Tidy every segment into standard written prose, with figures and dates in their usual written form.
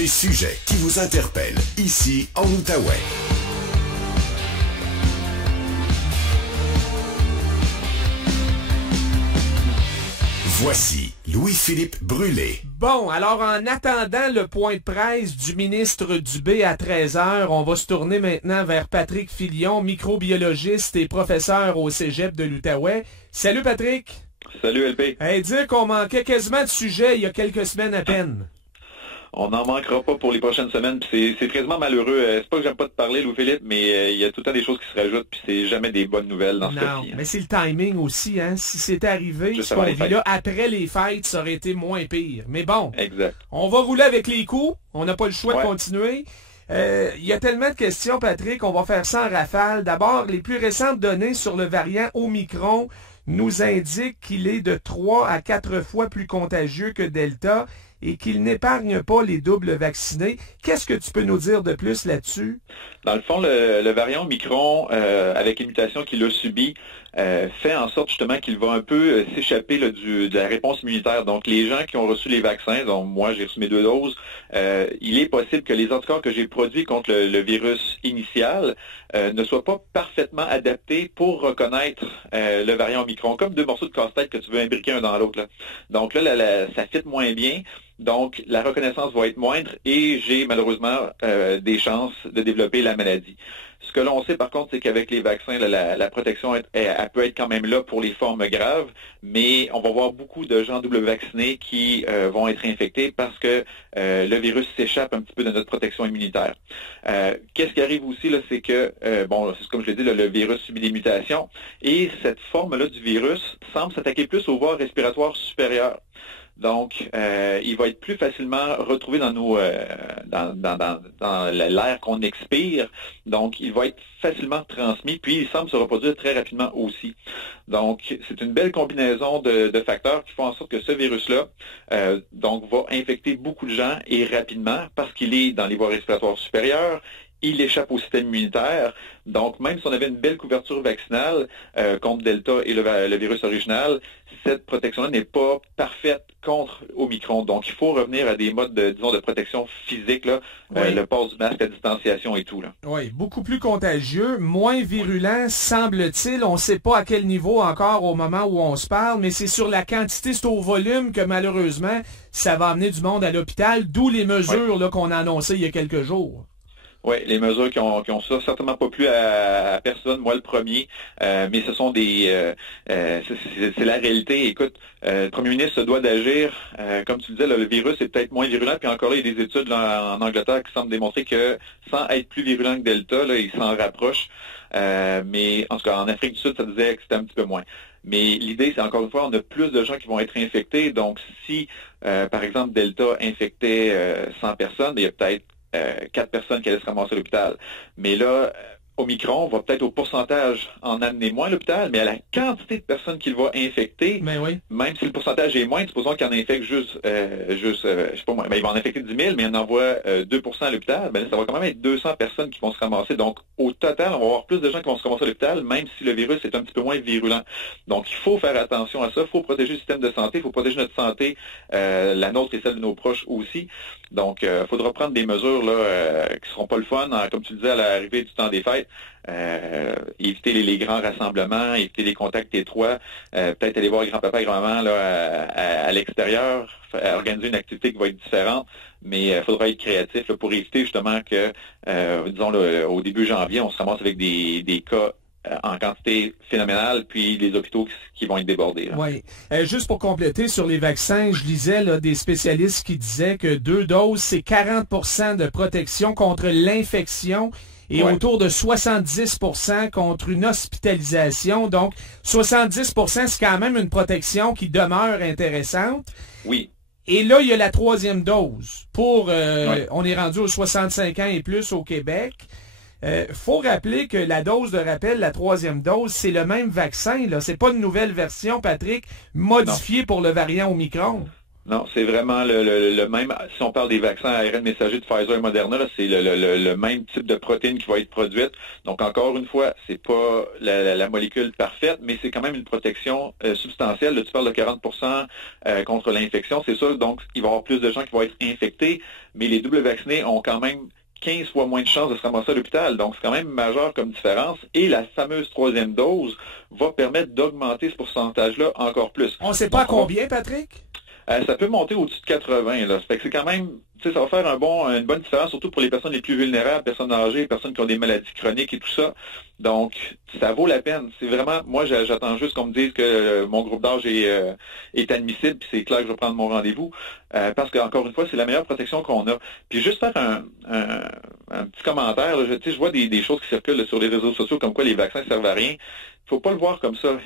Des sujets qui vous interpellent ici en Outaouais. Voici Louis-Philippe Brûlé. Bon, alors en attendant le point de presse du ministre Dubé à 13h, on va se tourner maintenant vers Patrick Filion, microbiologiste et professeur au Cégep de l'Outaouais. Salut Patrick! Salut LP! Hey, dire qu'on manquait quasiment de sujets il y a quelques semaines à peine. On n'en manquera pas pour les prochaines semaines, puis c'est quasiment malheureux. C'est pas que j'aime pas te parler, Louis-Philippe, mais il y a tout le temps des choses qui se rajoutent, puis c'est jamais des bonnes nouvelles dans ce cas-ci. Non, mais c'est le timing aussi, hein. Si c'était arrivé, ce qu'on vit là, après les fêtes, ça aurait été moins pire. Mais bon, exact. On va rouler avec les coups. On n'a pas le choix de continuer. Il y a tellement de questions, Patrick, on va faire ça en rafale. D'abord, les plus récentes données sur le variant Omicron nous indiquent qu'il est de 3 à 4 fois plus contagieux que Delta et qu'il n'épargne pas les doubles vaccinés. Qu'est-ce que tu peux nous dire de plus là-dessus? Dans le fond, le variant Omicron, avec les mutations qu'il a subies, fait en sorte justement qu'il va un peu s'échapper de la réponse immunitaire. Donc, les gens qui ont reçu les vaccins, donc moi j'ai reçu mes 2 doses, il est possible que les anticorps que j'ai produits contre le virus initial ne soient pas parfaitement adaptés pour reconnaître le variant Omicron, comme 2 morceaux de casse-tête que tu veux imbriquer un dans l'autre. Donc là, ça fit moins bien. Donc, la reconnaissance va être moindre et j'ai malheureusement des chances de développer la maladie. Ce que l'on sait par contre, c'est qu'avec les vaccins, la protection elle peut être quand même là pour les formes graves, mais on va voir beaucoup de gens double vaccinés qui vont être infectés parce que le virus s'échappe un petit peu de notre protection immunitaire. Qu'est-ce qui arrive aussi, là, c'est que, c'est comme je l'ai dit, le virus subit des mutations et cette forme-là du virus semble s'attaquer plus aux voies respiratoires supérieures. Donc, il va être plus facilement retrouvé dans dans l'air qu'on expire. Donc, il va être facilement transmis, puis il semble se reproduire très rapidement aussi. Donc, c'est une belle combinaison de facteurs qui font en sorte que ce virus-là, va infecter beaucoup de gens et rapidement parce qu'il est dans les voies respiratoires supérieures. Il échappe au système immunitaire. Donc, même si on avait une belle couverture vaccinale contre Delta et le virus original, cette protection-là n'est pas parfaite contre Omicron. Donc, il faut revenir à des modes de protection physique, le port du masque, la distanciation et tout. Oui, beaucoup plus contagieux, moins virulent, semble-t-il. On ne sait pas à quel niveau encore au moment où on se parle, mais c'est sur la quantité, c'est au volume que malheureusement, ça va amener du monde à l'hôpital, d'où les mesures qu'on a annoncées il y a quelques jours. Oui, les mesures qui ont ça certainement pas plu à personne, moi le premier, mais ce sont c'est la réalité. Écoute, le premier ministre se doit d'agir. Comme tu disais, le virus est peut-être moins virulent, puis encore là, il y a des études en Angleterre qui semblent démontrer que sans être plus virulent que Delta, il s'en rapproche. Mais en tout cas, en Afrique du Sud, ça disait que c'était un petit peu moins. Mais l'idée, c'est encore une fois, on a plus de gens qui vont être infectés. Donc, si, par exemple, Delta infectait 100 personnes, il y a peut-être 4 personnes qui allaient se ramasser à l'hôpital. Mais là, Omicron va peut-être au pourcentage en amener moins à l'hôpital, mais à la quantité de personnes qu'il va infecter, même si le pourcentage est moins, supposons qu'il en infecte juste je sais pas moi, il va en infecter 10 000, mais il en envoie 2% à l'hôpital, ça va quand même être 200 personnes qui vont se ramasser. Donc, au total, on va avoir plus de gens qui vont se ramasser à l'hôpital, même si le virus est un petit peu moins virulent. Donc, il faut faire attention à ça, il faut protéger le système de santé, il faut protéger notre santé, la nôtre et celle de nos proches aussi. Donc, il faudra prendre des mesures qui seront pas le fun, comme tu le disais, à l'arrivée du temps des fêtes. Éviter les grands rassemblements, éviter les contacts étroits, peut-être aller voir grand-papa et grand-maman à l'extérieur, organiser une activité qui va être différente, mais il faudra être créatif pour éviter justement que, au début janvier, on se ramasse avec des cas en quantité phénoménale, puis les hôpitaux qui vont être débordés. Oui. Juste pour compléter sur les vaccins, je lisais des spécialistes qui disaient que 2 doses, c'est 40% de protection contre l'infection et autour de 70% contre une hospitalisation. Donc, 70%, c'est quand même une protection qui demeure intéressante. Oui. Et là, il y a la 3e dose. On est rendu aux 65 ans et plus au Québec. Faut rappeler que la dose de rappel, la 3e dose, c'est le même vaccin. C'est pas une nouvelle version, Patrick, modifiée pour le variant Omicron. Non, c'est vraiment le même, si on parle des vaccins à ARN messager de Pfizer et Moderna, c'est le même type de protéine qui va être produite. Donc, encore une fois, c'est pas la molécule parfaite, mais c'est quand même une protection substantielle. Là, tu parles de 40% contre l'infection, c'est sûr. Donc, il va y avoir plus de gens qui vont être infectés, mais les double vaccinés ont quand même 15 fois moins de chances de se ramasser à l'hôpital. Donc, c'est quand même majeur comme différence. Et la fameuse troisième dose va permettre d'augmenter ce pourcentage-là encore plus. On ne sait pas combien, Patrick? Ça peut monter au-dessus de 80. Là. Ça fait que c'est quand même, ça va faire une bonne différence, surtout pour les personnes les plus vulnérables, personnes âgées, personnes qui ont des maladies chroniques et tout ça. Donc, ça vaut la peine. C'est vraiment, moi, j'attends juste qu'on me dise que mon groupe d'âge est admissible, puis c'est clair que je vais prendre mon rendez-vous. Parce qu'encore une fois, c'est la meilleure protection qu'on a. Puis juste faire un petit commentaire, là, je vois des choses qui circulent là, sur les réseaux sociaux comme quoi les vaccins servent à rien. Faut pas le voir comme ça.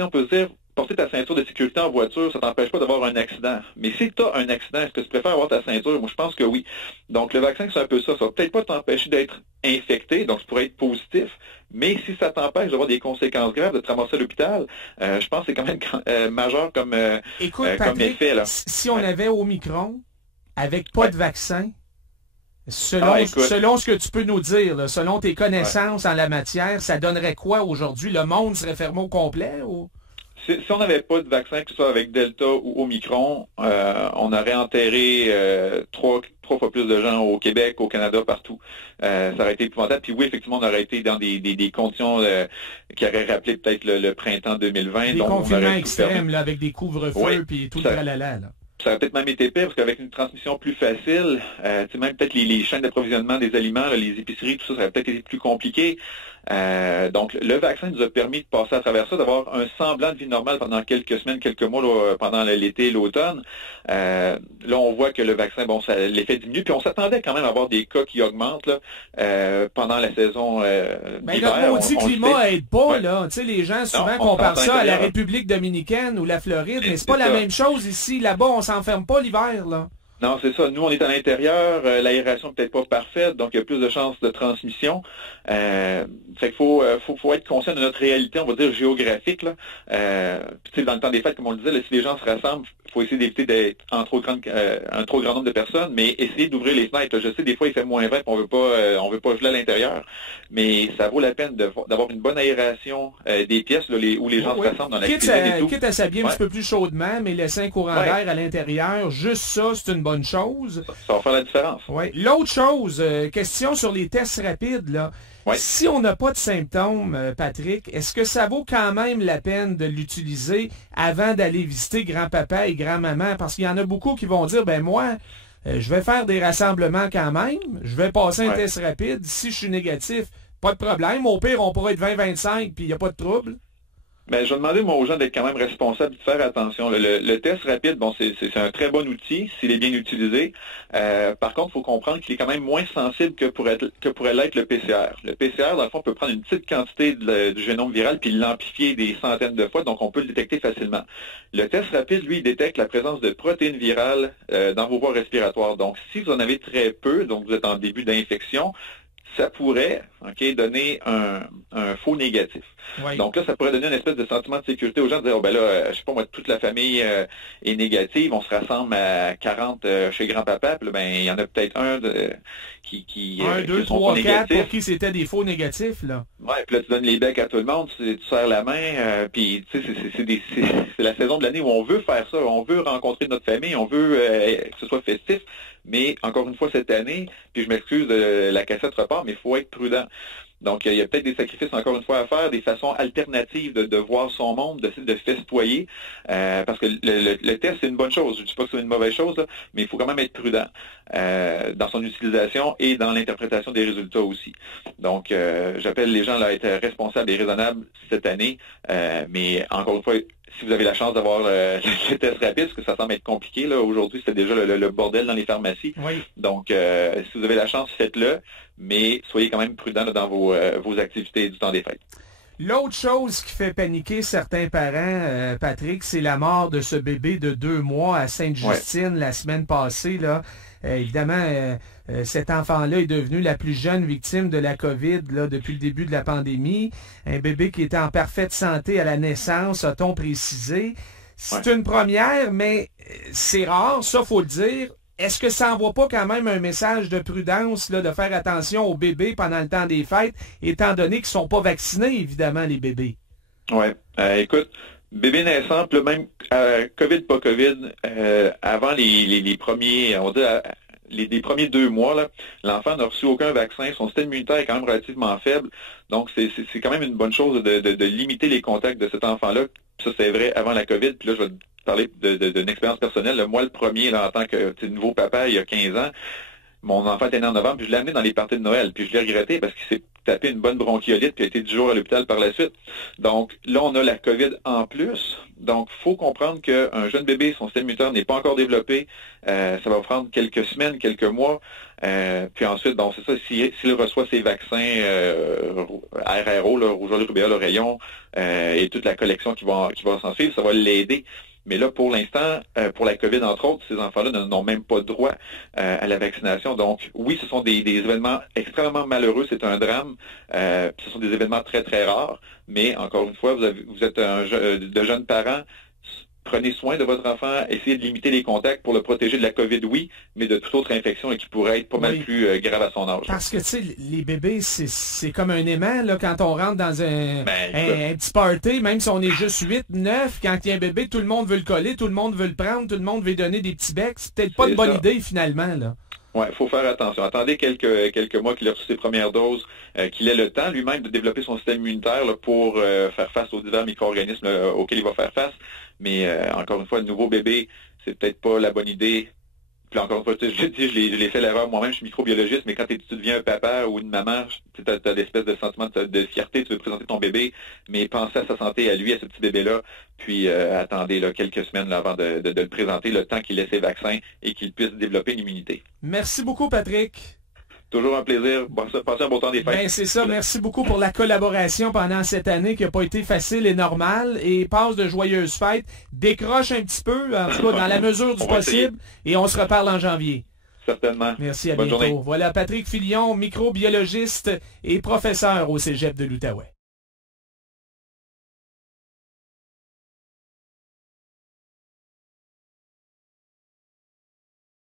On peut se dire, porter ta ceinture de sécurité en voiture, ça t'empêche pas d'avoir un accident. Mais si tu as un accident, est-ce que tu préfères avoir ta ceinture? Moi, je pense que oui. Donc, le vaccin, c'est un peu ça. Ça va peut-être pas t'empêcher d'être infecté, donc ça pourrait être positif, mais si ça t'empêche d'avoir des conséquences graves, de te ramasser à l'hôpital, je pense que c'est quand même majeur comme, Écoute, comme Patrick, effet. Là. Si on avait Omicron, avec pas de vaccin, selon ce que tu peux nous dire, là, selon tes connaissances en la matière, ça donnerait quoi aujourd'hui? Le monde serait fermé au complet? Ou... Si on n'avait pas de vaccin, que ce soit avec Delta ou Omicron, on aurait enterré trois fois plus de gens au Québec, au Canada, partout. Ça aurait été épouvantable. Puis oui, effectivement, on aurait été dans des conditions qui auraient rappelé peut-être le printemps 2020. Des confinements extrêmes, là, avec des couvre-feux, puis tout le tralala, là. Ça aurait peut-être même été pire, parce qu'avec une transmission plus facile, même peut-être les chaînes d'approvisionnement des aliments, là, les épiceries, tout ça, ça aurait peut-être été plus compliqué. Donc, le vaccin nous a permis de passer à travers ça, d'avoir un semblant de vie normale pendant quelques semaines, quelques mois, là, pendant l'été et l'automne. Là, on voit que le vaccin, l'effet diminue, puis on s'attendait quand même à avoir des cas qui augmentent là, pendant la saison d'hiver. Notre maudit climat aide pas, ouais. là. Tu sais, les gens souvent comparent ça à la République dominicaine ou la Floride, mais c'est pas la même chose ici. Là-bas, on s'enferme pas l'hiver, là. Non, c'est ça. Nous, on est à l'intérieur. L'aération n'est peut-être pas parfaite, donc il y a plus de chances de transmission. Fait qu'il faut être conscient de notre réalité, on va dire, géographique. Là. Puis, dans le temps des fêtes, comme on le disait, là, si les gens se rassemblent, il faut essayer d'éviter d'être un trop grand nombre de personnes, mais essayer d'ouvrir les fenêtres. Je sais, des fois, il fait moins 20, on veut pas geler à l'intérieur, mais ça vaut la peine d'avoir une bonne aération des pièces là, où les gens se rassemblent dans la cuisine et tout. Quitte à s'habiller un petit peu plus chaudement, mais laisser un courant d'air à l'intérieur, juste ça, c'est une bonne chose. Ça va faire la différence. Ouais. L'autre chose, question sur les tests rapides, là. Ouais. Si on n'a pas de symptômes, Patrick, est-ce que ça vaut quand même la peine de l'utiliser avant d'aller visiter grand-papa et grand-maman? Parce qu'il y en a beaucoup qui vont dire, moi, je vais faire des rassemblements quand même, je vais passer un test rapide, si je suis négatif, pas de problème. Au pire, on pourrait être 20-25, puis il n'y a pas de trouble. Ben, je vais demander moi, aux gens d'être quand même responsables, de faire attention. Le test rapide, c'est un très bon outil s'il est bien utilisé. Par contre, il faut comprendre qu'il est quand même moins sensible que pourrait l'être le PCR. Le PCR, dans le fond, peut prendre une petite quantité du génome viral puis l'amplifier des centaines de fois, donc on peut le détecter facilement. Le test rapide, lui, il détecte la présence de protéines virales dans vos voies respiratoires. Donc, si vous en avez très peu, donc vous êtes en début d'infection, ça pourrait donner un faux négatif. Oui. Donc là, ça pourrait donner une espèce de sentiment de sécurité aux gens, de dire, je sais pas moi, toute la famille est négative, on se rassemble à 40 chez grand-papa, puis là, il y en a peut-être un qui 1, 2, 3, 4 pour qui c'était des faux négatifs, là. Ouais, puis là, tu donnes les becs à tout le monde, tu serres la main, puis tu sais, c'est la saison de l'année où on veut faire ça, on veut rencontrer notre famille, on veut que ce soit festif, mais encore une fois cette année, puis je m'excuse de la cassette repart, mais il faut être prudent. Donc, il y a peut-être des sacrifices, encore une fois, à faire, des façons alternatives de voir son monde, de festoyer, parce que le test, c'est une bonne chose. Je ne dis pas que c'est une mauvaise chose, là, mais il faut quand même être prudent dans son utilisation et dans l'interprétation des résultats aussi. Donc, j'appelle les gens à être responsables et raisonnables cette année, mais encore une fois, si vous avez la chance d'avoir le test rapide, parce que ça semble être compliqué, là, aujourd'hui, c'est déjà le bordel dans les pharmacies. Oui. Donc, si vous avez la chance, faites-le, mais soyez quand même prudent là, dans vos activités du temps des fêtes. L'autre chose qui fait paniquer certains parents, Patrick, c'est la mort de ce bébé de 2 mois à Sainte-Justine la semaine passée, là. Évidemment, cet enfant-là est devenu la plus jeune victime de la COVID là, depuis le début de la pandémie. Un bébé qui était en parfaite santé à la naissance, a-t-on précisé. C'est une première, mais c'est rare, ça, faut le dire. Est-ce que ça n'envoie pas quand même un message de prudence, là, de faire attention aux bébés pendant le temps des fêtes, étant donné qu'ils ne sont pas vaccinés, évidemment, les bébés? Oui. Écoute, bébé naissant, puis même COVID, pas COVID, avant les premiers, on dit, les premiers 2 mois, là, l'enfant n'a reçu aucun vaccin, son système immunitaire est quand même relativement faible, donc c'est quand même une bonne chose de limiter les contacts de cet enfant-là. Ça, c'est vrai avant la COVID, puis là, je vais te parler d'une expérience personnelle. Là, moi, le premier, là, en tant que nouveau papa, il y a 15 ans, mon enfant était né en novembre, puis je l'ai amené dans les parties de Noël, puis je l'ai regretté parce qu'il s'est tapé une bonne bronchiolite, puis a été 10 jours à l'hôpital par la suite. Donc là, on a la COVID en plus. Donc, il faut comprendre qu'un jeune bébé, son système immunitaire n'est pas encore développé. Ça va prendre quelques semaines, quelques mois. Puis ensuite, bon, c'est ça, s'il reçoit ses vaccins RRO, là, rougeole, rubéole, oreillon, et toute la collection qui va s'en suivre, ça va l'aider. Mais là, pour l'instant, pour la COVID, entre autres, ces enfants-là n'ont même pas droit à la vaccination. Donc, oui, ce sont des événements extrêmement malheureux, c'est un drame. Ce sont des événements très, très rares. Mais, encore une fois, vous êtes de jeunes parents. Prenez soin de votre enfant, essayez de limiter les contacts pour le protéger de la COVID, oui, mais de toute autre infection qui pourrait être pas mal plus grave à son âge. Parce que, tu sais, les bébés, c'est comme un aimant, là, quand on rentre dans un petit party, même si on est juste 8, 9, quand il y a un bébé, tout le monde veut le coller, tout le monde veut le prendre, tout le monde veut donner des petits becs. C'est peut-être pas une bonne idée, finalement, là. Oui, il faut faire attention. Attendez quelques mois qu'il ait reçu ses premières doses, qu'il ait le temps lui-même de développer son système immunitaire là, pour faire face aux divers micro-organismes auxquels il va faire face. Mais encore une fois, le nouveau bébé, c'est peut-être pas la bonne idée. Puis encore une fois, je l'ai fait l'erreur moi-même, je suis microbiologiste, mais quand tu deviens un papa ou une maman, tu as l'espèce de sentiment de fierté, tu veux présenter ton bébé, mais pensez à sa santé, à lui, à ce petit bébé-là, puis attendez là, quelques semaines là, avant de le présenter, le temps qu'il ait ses vaccins et qu'il puisse développer une immunité. Merci beaucoup, Patrick. Toujours un plaisir. Passez un bon temps des fêtes. Ben, c'est ça. Merci beaucoup pour la collaboration pendant cette année qui n'a pas été facile et normale. Et passe de joyeuses fêtes. Décroche un petit peu, en tout cas, dans la mesure du possible. Et on se reparle en janvier. Certainement. Merci, à Bonne bientôt. journée. Voilà, Patrick Filion, microbiologiste et professeur au Cégep de l'Outaouais.